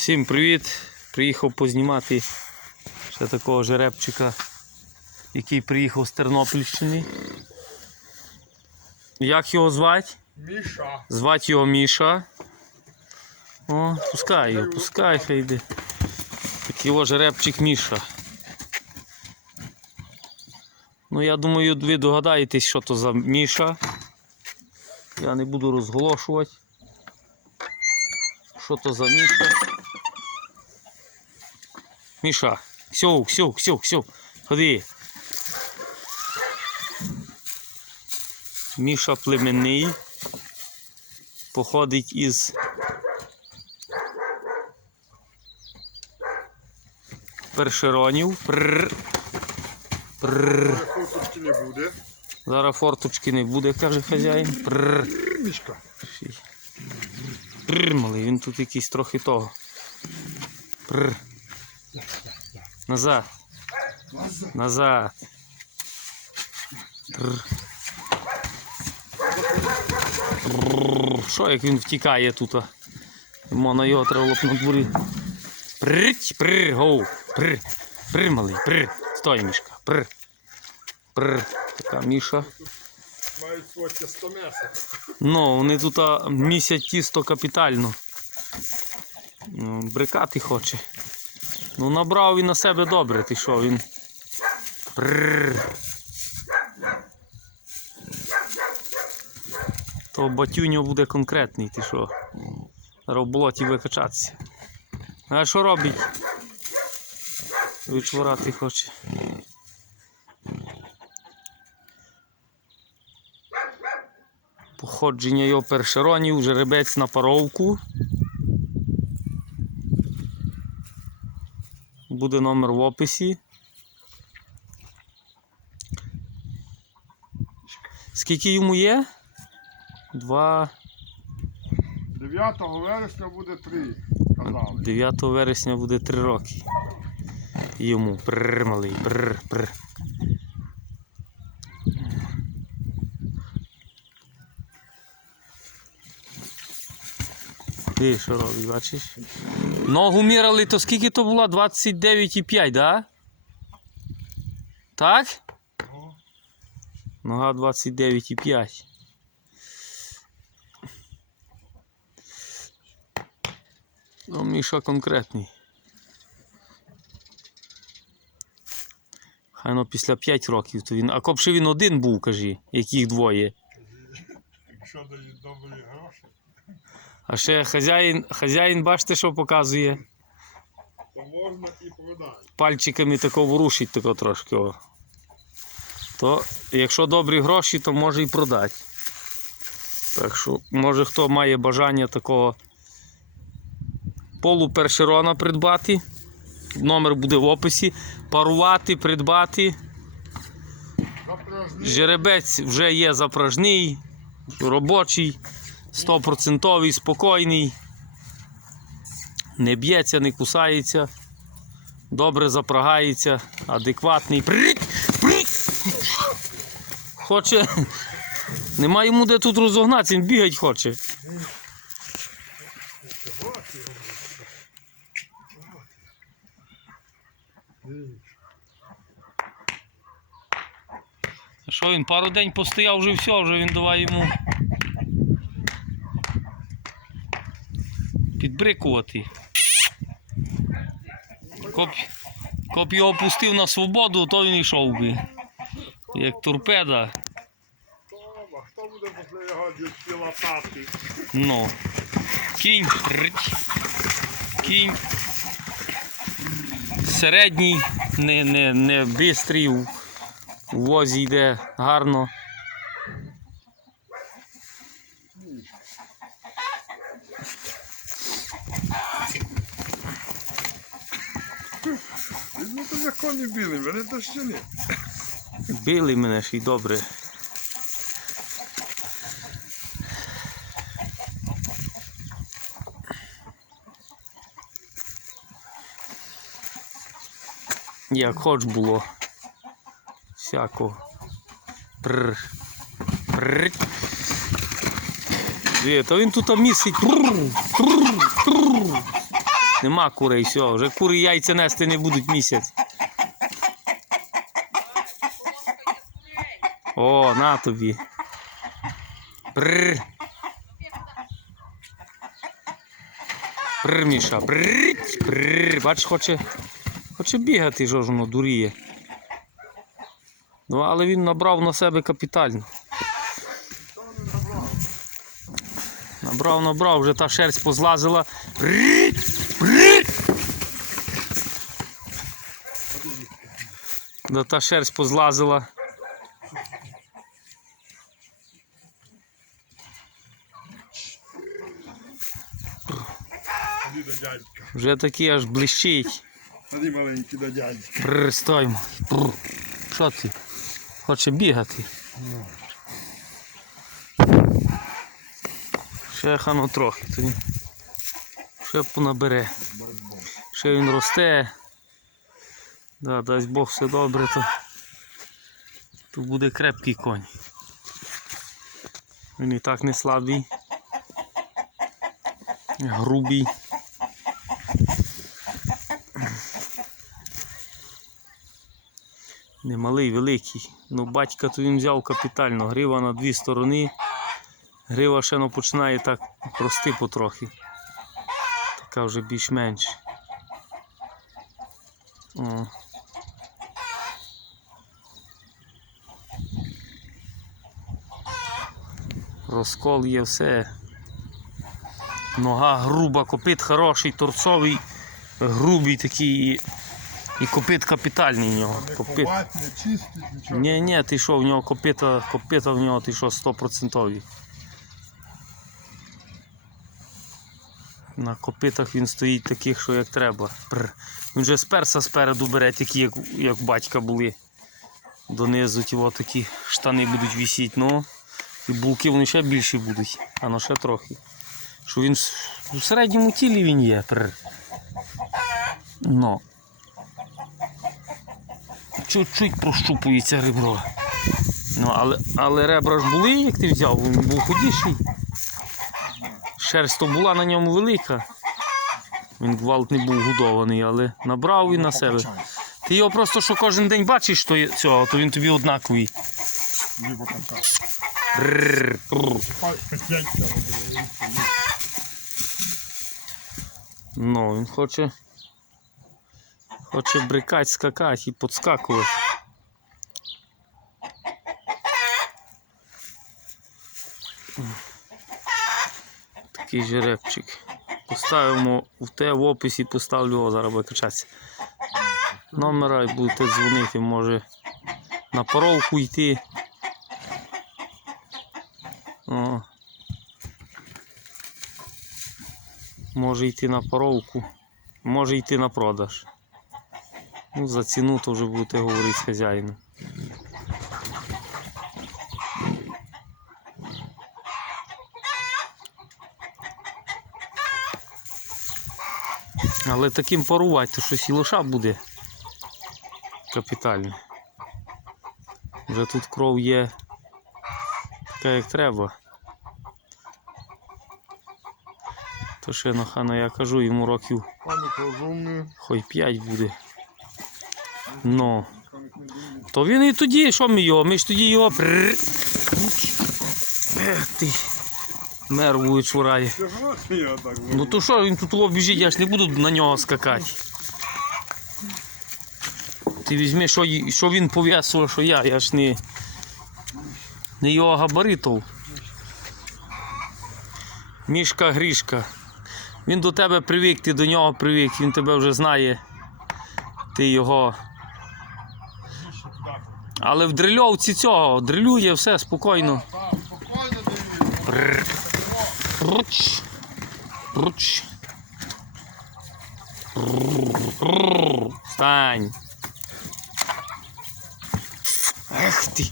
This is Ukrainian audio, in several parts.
Всім привіт! Приїхав познімати ще такого жеребчика, який приїхав з Тернопільщини. Як його звати? Міша. Звати його Міша. О, пускай його, пускай хай йде. Такий його жеребчик Міша. Ну, я думаю, ви догадаєтесь, що то за Міша. Я не буду розголошувати. Що то за Міша? Міша, ксьов, ксьов, ксьов, ксьов. Ходи. Міша племенний. Походить із першеронів. Прррр. Прррр. Фоточки не буде. Зараз форточки не буде, каже хазяїн. Прррр. Мішка. Прррр, малий, він тут якийсь трохи того. Прррр. Назад. Назад. Що як він втікає тут? а? Йому на його треба лопнути дворі. Прррть, прррр, гоу. Прррр. Прррр, малий, прррр. Стой, мішка. Прррр. Прррр. Така міша. Мають свого тістомеса. Ну, вони тут місять тісто капітально. Брикати хоче. Ну, набрав він на себе добре, ти що, він. Прррр. То батюньо буде конкретний, ти що. Болоті викачатися. А що робить? Вичворати хоче. Походження його першеронів, жеребець на паровку. Буде номер в описі. Скільки йому є? Два. 9 вересня буде 3. Казали. 9 вересня буде 3 роки. Йому прррр, малий, прррр, прррр. Ти що робить, бачиш? Ногу міряли, то скільки то було? 29,5, да? Так? Ну, Нога 29,5. Ну, Міша конкретний. Хай ну після 5 років то він. А копше він один був, кажи, яких двоє. Якщо дають добрі гроші, А ще хазяїн, хазяїн, бачите, що показує? то можна і продати. Пальчиками тако ворушить тако трошки. О. То якщо добрі гроші, то може і продати. Так що, може хто має бажання такого полупершерона придбати. Номер буде в описі. Парувати, придбати. Запражні. Жеребець вже є запражний, робочий, 100% спокійний. Не б'ється, не кусається. Добре запрагається, адекватний. Хоче. Нема йому де тут розогнатися, він бігать хоче. Що він пару день постояв вже все, вже він давай йому. Підбрикувати. Коп, коп його пустив на свободу, то він йшов би. Як торпеда. Хто буде після його дітки латати? Ну. Кінь. Кінь. Середній, не, не, не бистрий, у возі йде гарно. Ну коні білі, вони то ще ні. Били мене ж і добре. Як хоч було. Всяко. Прр. Прр. Дві, то він тут місить. Прр. Прр. Прр. Нема курей, все, вже кури яйця нести не будуть місяць. О, на тобі. Бррр, Міша, бррр, бррр. Бачиш, хоче, хоче бігати, що дуріє. Ну, але він набрав на себе капітально. Набрав, набрав, вже та шерсть позлазила. Да та шерсть позлазила. Вже такий аж блищить. Ходи маленький до дядька. Бррр, стой. Що ти? Хоче бігати. Ще хану трохи, то він ще понабере. Ще він росте. Да, дасть Бог все добре, то, то буде крепкий конь. Він і так не слабий. Грубий. Не малий, великий. Ну, батька то він взяв капітально. Грива на дві сторони. Грива ще ну, починає так рости потрохи. Така вже більш-менш. Розкол є все. Нога груба, копит хороший, торцовий, грубий такий. І, і копит капітальний в нього. Копит. Ні, ні, ти що, в нього копита, копита в нього ти що 100%. На копитах він стоїть таких, що як треба. Прр. Він вже з перса спереду бере, такі, як, як батька були. Донизу ті такі штани будуть висіти. Ну, і булки вони ще більші будуть, а ну ще трохи. Що він в середньому тілі він є. Ну. Чуть-чуть прощупується ребро. Ну, але, але ребра ж були, як ти взяв, він був худіший. Шерсть то була на ньому велика. Він гвалт не був годований, але набрав він на себе. Ти його просто що кожен день бачиш то цього, то він тобі однаковий. Іди по контакту. Прррр, прррр. Ай, Дядька, буде. Ну, він хоче. Хоче брикати, скакати і підскакувати. Такий жеребчик. Поставимо в те в описі, поставлю його, зараз буде качатися. Номера і будете дзвонити, може на паровку йти. О. Може йти на паровку, може йти на продаж. Ну, за ціну то вже будете говорити з хазяїном. Але таким парувати, то щось і лоша буде капітальне. Вже тут кров є така, як треба. Ще ну, я кажу, йому років. Хой 5 буде. Ну. То він і тоді, що ми його? Ми ж тоді його. ти. Нервує чурає. Ну то що, він тут біжить, я ж не буду на нього скакати. Ти візьми, що, що він пов'язує, що я, я ж не, не його габаритов. Мішка Грішка. Він до тебе привик, ти до нього привик, він тебе вже знає. Ти його. Але в дрильовці цього дрилює все спокійно. Руч. Руч. Прррр. Ех ти.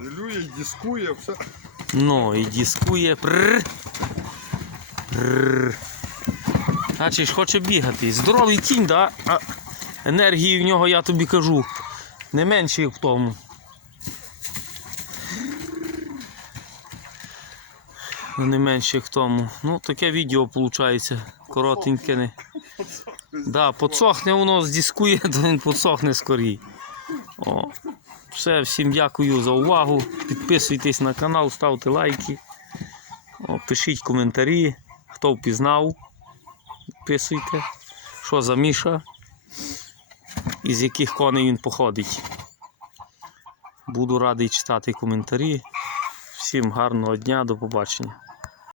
Делює, дискує, все. Ну, і дискує. Прррр. Прррр. Значить, хоче бігати. Здоровий кінь, да? а енергії в нього, я тобі кажу, не менше, як в тому. не менше як тому. Ну, таке відео виходить. Коротеньке. Не. Да, подсохне воно здіскує, то він подсохне скорій. О. Все, всім дякую за увагу. Підписуйтесь на канал, ставте лайки. Пишіть коментарі, хто впізнав. Підписуйте, що за Міша, із яких коней він походить. Буду радий читати коментарі. Всім гарного дня, до побачення.